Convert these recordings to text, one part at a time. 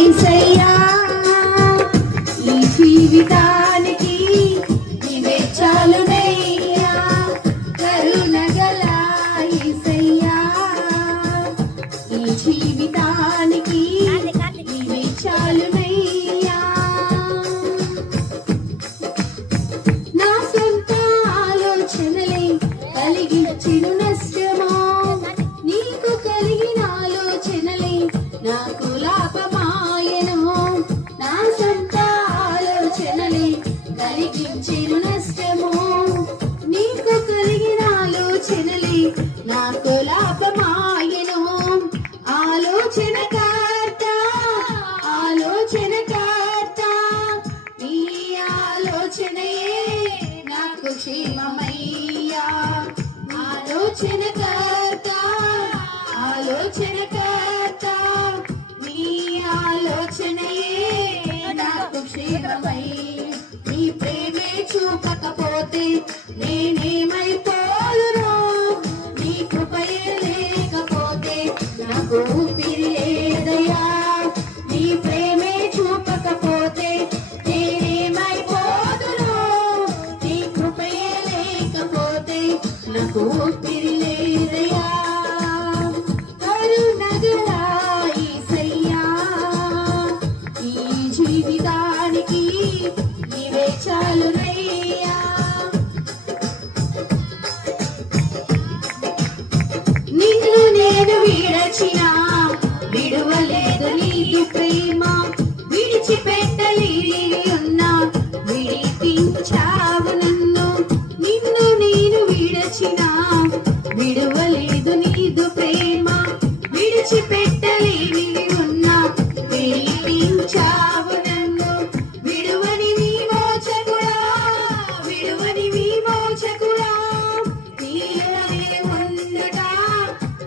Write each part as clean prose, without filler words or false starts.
యేసయ్యా ఈ జీవితానికి నీవే చాలునయ్యా కరుణగల యేసయ్యా ఈ జీవితానికి నీవే చాలునయ్యా నా సొంత ఆలోచనలే కలిగించెను నష్టమా నీకు కలిగిన ఆలోచనలే నాకు లాభమాయను నా సొంత ఆలోచనలే కలిగించెను నష్టము నీకు కలిగిన ఆలోచనలే నాకు లాభమాయను ఆలోచనకర్త ఆలోచనకర్త ఈ ఆలోచనయే నాకు క్షేమమయ్యా ఆలోచనకర్త ఆలోచనకర్త నీ ఆలోచనయే నాకు క్షేమమై నీ ప్రేమే చూపకపోతే నేనేమైపోదును నీ కృపయే లేకపోతే నాకు ఊపిరి లేదయ్యా నీ ప్రేమే చూపకపోతే నేనేమైపోదును నీ కృపయే లేకపోతే నాకు ఊపిరి లేదయ్యా కరుణగల యేసయ్యా ఈ జీవితానికి నీవే చాలునయ్యా నిన్ను నేను విడచినా విడువలేదు నీకు ప్రేమ విడిచిపెట్టలేని ఉన్నా విడిపించావు నన్ను నిన్ను నేను విడచినా విడువలేదు నీదు ప్రేమ విడిచిపెట్టలేని ఉన్నా విడిపించావు నన్ను విడువని విమోచకుడా విడువని విమోచకుడా నీలోనే ఉండుట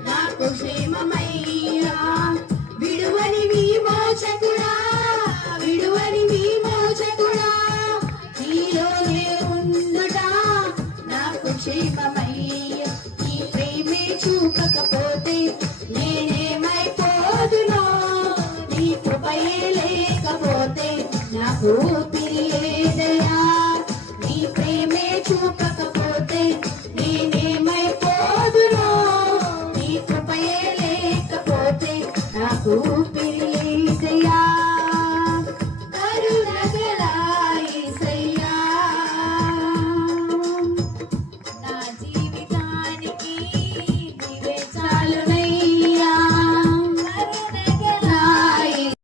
నాకు క్షేమమయ్యా విడువని విమోచకుడా విడువని విమోచకుడా నీలోనే ఉండుట నాకు క్షేమమయ్యా నీ ప్రేమే చూపకపోతే నేనేమైపోదునో నీ కృపయే లేకపోతే నాకు